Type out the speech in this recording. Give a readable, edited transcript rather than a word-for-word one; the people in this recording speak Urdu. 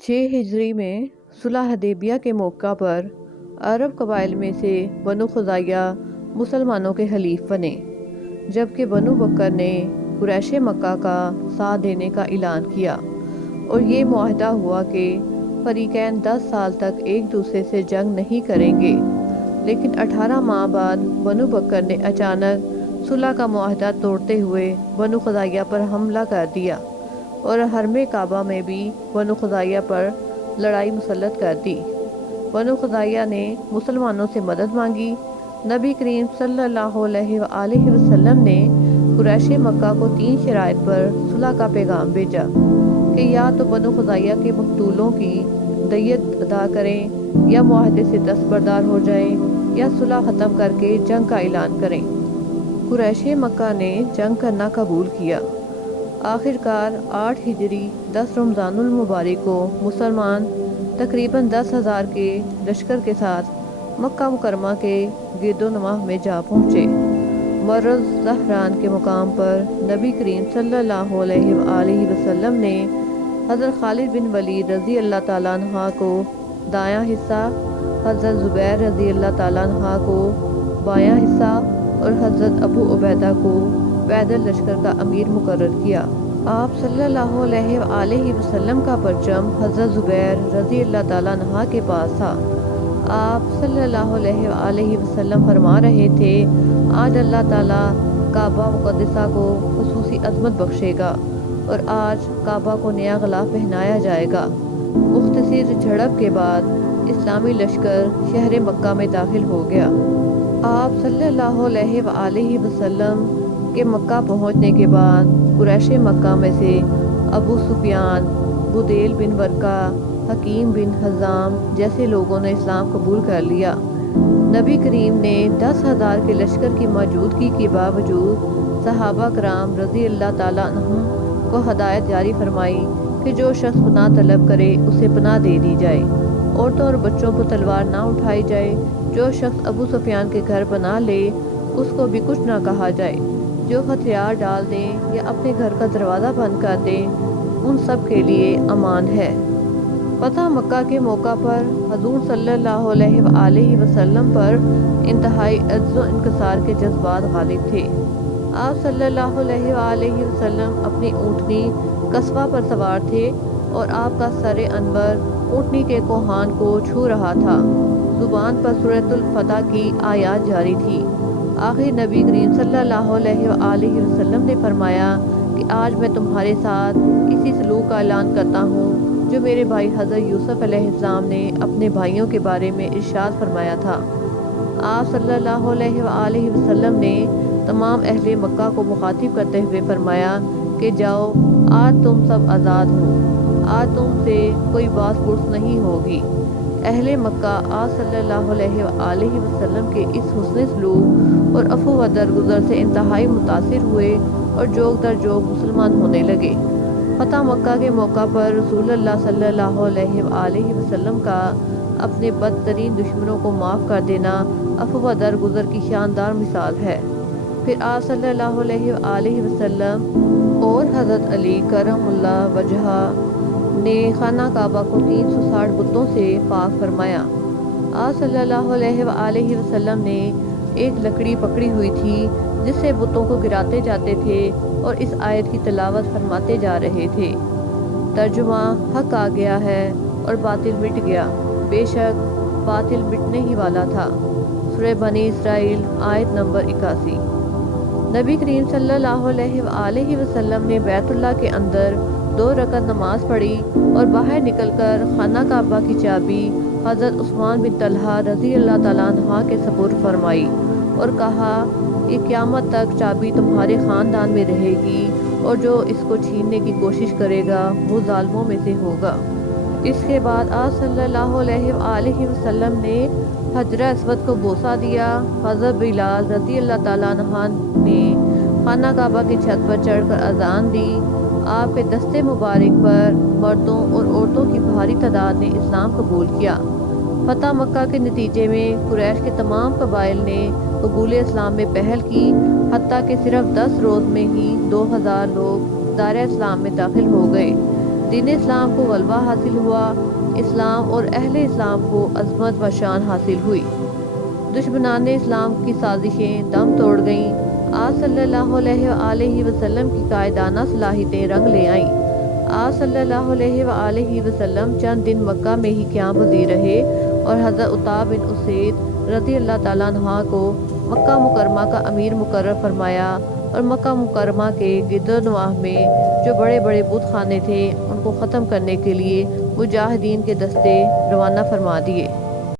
6 ہجری میں صلح حدیبیہ کے موقع پر عرب قبائل میں سے بنو خزاعہ مسلمانوں کے حلیف بنے، جبکہ بنو بکر نے قریش مکہ کا ساتھ دینے کا اعلان کیا اور یہ معاہدہ ہوا کہ فریقین 10 سال تک ایک دوسرے سے جنگ نہیں کریں گے۔ لیکن 18 ماہ بعد بنو بکر نے اچانک صلح کا معاہدہ توڑتے ہوئے بنو خزاعہ پر حملہ کر دیا اور حرم کعبہ میں بھی بنو خزاعہ پر لڑائی مسلط کر دی۔ بنو خزاعہ نے مسلمانوں سے مدد مانگی۔ نبی کریم صلی اللہ علیہ وآلہ وسلم نے قریش مکہ کو 3 شرائط پر صلح کا پیغام بھیجا کہ یا تو بنو خزاعہ کے مقتولوں کی دیت ادا کریں، یا معاہدے سے دستبردار ہو جائیں، یا صلح ختم کر کے جنگ کا اعلان کریں۔ قریش مکہ نے جنگ کرنا قبول کیا۔ آخر کار 8 ہجری 10 رمضان المبارک کو مسلمان تقریباً 10,000 کے لشکر کے ساتھ مکہ مکرمہ کے گرد و نواح میں جا پہنچے۔ مرز زہران کے مقام پر نبی کریم صلی اللہ علیہ وآلہ وسلم نے حضرت خالد بن ولید رضی اللہ تعالیٰ عنہ کو دایاں حصہ، حضرت زبیر رضی اللہ تعالیٰ عنہ کو بایاں حصہ اور حضرت ابو عبیدہ کو پیدل لشکر کا امیر مقرر کیا۔ آپ صلی اللہ علیہ وآلہ وسلم کا پرچم حضرت زبیر رضی اللہ تعالیٰ عنہ کے پاس تھا۔ آپ صلی اللہ علیہ وآلہ وسلم فرما رہے تھے، آج اللہ تعالیٰ کعبہ مقدسہ کو خصوصی عظمت بخشے گا اور آج کعبہ کو نیا غلاف پہنایا جائے گا۔ مختصر جھڑپ کے بعد اسلامی لشکر شہر مکہ میں داخل ہو گیا۔ آپ صلی اللہ علیہ وآلہ وسلم کے مکہ پہنچنے کے بعد قریش مکہ میں سے ابو سفیان، بدیل بن ورقہ، حکیم بن حزام جیسے لوگوں نے اسلام قبول کر لیا۔ نبی کریم نے 10,000 کے لشکر کی موجودگی کے باوجود صحابہ کرام رضی اللہ تعالیٰ عنہم کو ہدایت جاری فرمائی کہ جو شخص پناہ طلب کرے اسے پناہ دے دی جائے، عورتوں اور بچوں کو تلوار نہ اٹھائی جائے، جو شخص ابو سفیان کے گھر بنا لے اس کو بھی کچھ نہ کہا جائے، جو ہتھیار ڈال دیں یا اپنے گھر کا دروازہ بند کر دیں ان سب کے لیے امان ہے۔ فتح مکہ کے موقع پر حضور صلی اللہ علیہ وآلہ وسلم پر انتہائی عجز و انکسار کے جذبات غالب تھے۔ آپ صلی اللہ علیہ وآلہ وسلم اپنی اونٹنی قصبہ پر سوار تھے اور آپ کا سر انور اونٹنی کے کوہان کو چھو رہا تھا۔ زبان پر سورۃ الفتح کی آیات جاری تھی۔ آخر نبی کریم صلی اللہ علیہ وآلہ وسلم نے فرمایا کہ آج میں تمہارے ساتھ اسی سلوک کا اعلان کرتا ہوں جو میرے بھائی حضرت یوسف علیہ السلام نے اپنے بھائیوں کے بارے میں ارشاد فرمایا تھا۔ آپ صلی اللہ علیہ وآلہ وسلم نے تمام اہل مکہ کو مخاطب کرتے ہوئے فرمایا کہ جاؤ، آج تم سب آزاد ہو، آج تم سے کوئی باز پرس نہیں ہوگی۔ اہل مکہ آپ صلی اللہ علیہ وآلہ وسلم کے اس حسن سلوک اور عفو و درگزر سے انتہائی متاثر ہوئے اور جوگ در جوگ مسلمان ہونے لگے۔ فتح مکہ کے موقع پر رسول اللہ صلی اللہ علیہ وآلہ وسلم کا اپنے بدترین دشمنوں کو معاف کر دینا عفو و درگزر کی شاندار مثال ہے۔ پھر آپ صلی اللہ علیہ وآلہ وسلم اور حضرت علی کرم اللہ وجہہ نے خانہ کعبہ کو 360 بتوں سے پاک فرمایا۔ آپ صلی اللہ علیہ وآلہ وسلم نے ایک لکڑی پکڑی ہوئی تھی جس سے بتوں کو گراتے جاتے تھے اور اس آیت کی تلاوت فرماتے جا رہے تھے، ترجمہ: حق آ گیا ہے اور باطل مٹ گیا، بے شک باطل مٹنے ہی والا تھا۔ سورہ بنی اسرائیل آیت نمبر 81۔ نبی کریم صلی اللہ علیہ وآلہ وسلم نے بیت اللہ کے اندر 2 رکعت نماز پڑھی اور باہر نکل کر خانہ کعبہ کی چابی حضرت عثمان بن طلحہ رضی اللہ تعالیٰ عنہ کے سپرد فرمائی اور کہا، یہ قیامت تک چابی تمہارے خاندان میں رہے گی اور جو اس کو چھیننے کی کوشش کرے گا وہ ظالموں میں سے ہوگا۔ اس کے بعد آپ صلی اللہ علیہ وآلہ وسلم نے حجر اسود کو بوسہ دیا۔ حضرت بلال رضی اللہ تعالیٰ عنہ نے خانہ کعبہ کی چھت پر چڑھ کر اذان دی۔ آپ کے دستے مبارک پر مردوں اور عورتوں کی بھاری تعداد نے اسلام قبول کیا۔ فتح مکہ کے نتیجے میں قریش کے تمام قبائل نے قبول اسلام میں پہل کی، حتیٰ کہ صرف 10 روز میں ہی 2,000 لوگ دائرہ اسلام میں داخل ہو گئے۔ دین اسلام کو غلبہ حاصل ہوا، اسلام اور اہل اسلام کو عظمت و شان حاصل ہوئی۔ دشمنان اسلام کی سازشیں دم توڑ گئیں، آپ صلی اللہ علیہ وآلہ وسلم کی قائدانہ صلاحیتیں رنگ لے آئیں۔ آپ صلی اللہ علیہ وآلہ وسلم چند دن مکہ میں ہی قیام پذیر رہے اور حضرت عطاء بن اسید رضی اللہ تعالیٰ عنہ کو مکہ مکرمہ کا امیر مقرر فرمایا اور مکہ مکرمہ کے گرد و نواح میں جو بڑے بڑے بت خانے تھے ان کو ختم کرنے کے لیے مجاہدین کے دستے روانہ فرما دیے۔